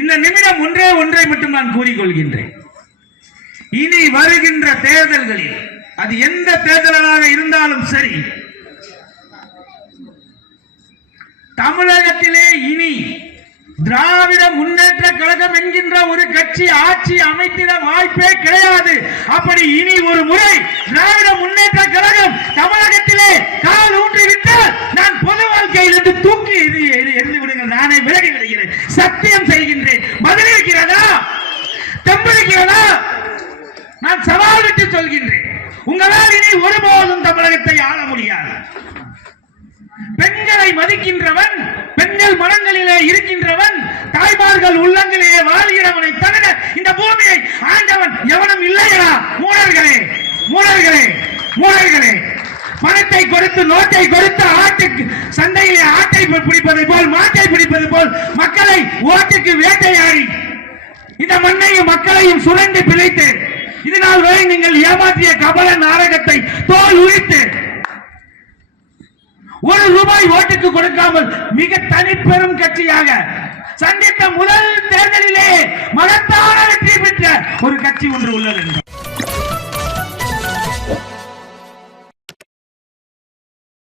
இந்த நிமிடம் ஒன்றை மட்டும் நான் கூறிக்கொள்கின்றேன். இனி வருகின்ற தேர்தல்களில் அது எந்த தேர்தலாக இருந்தாலும் சரி, தமிழகத்திலே இனி திராவிட முன்னேற்ற கழகம் என்கின்ற ஒரு கட்சி ஆட்சி அமைத்திட வாய்ப்பே கிடையாது. அப்படி இனி ஒரு முறை திராவிட முன்னேற்ற கழகம் தமிழகத்திலே கால் ஊன்றிவிட்டால் நான் பொது வாழ்க்கையிலிருந்து தூக்கி எரிந்து விடுங்கள், நானே விலகி விடுகிறேன், சத்தியம் செய்கின்றேன். பதிலளிக்கிறதா? தெம்பளிக்கிறதா? நான் சவால் விட்டு சொல்கின்றேன், உங்களால் இனி ஒருபோதும் தமிழகத்தை ஆள முடியாது. பெண்களை மதிக்கின்றவன், பெண்கள் மனங்களிலே இருக்கின்றவன், தாய்மார்கள் உள்ளங்களிலே வாழ்கிறவனை தவிர இந்த பூமியை ஆண்டவன் எவனும் இல்லையா? மூடர்களே, மூடர்களே, மூடர்களே, பணத்தை கொடுத்து நோட்டை கொடுத்து ஆட்டுக்கு சந்தையிலே ஆட்டை பிடிப்பதை போல் மாட்டை பிடிப்பது போல் மக்களை ஓட்டுக்கு வேட்டையாடி இந்த மண்ணையும் மக்களையும் சுரண்டி பிழைத்து இதனால் வரை நீங்கள் ஏமாற்றிய கபல நாடகத்தை தோல் உரித்து ₹1 ஓட்டுக்கு கொடுக்காமல் மிக தனிப்பெரும் கட்சியாக சந்தித்த முதல் தேர்தலிலே மகத்தான வெற்றி பெற்ற ஒரு கட்சி ஒன்று உள்ளது.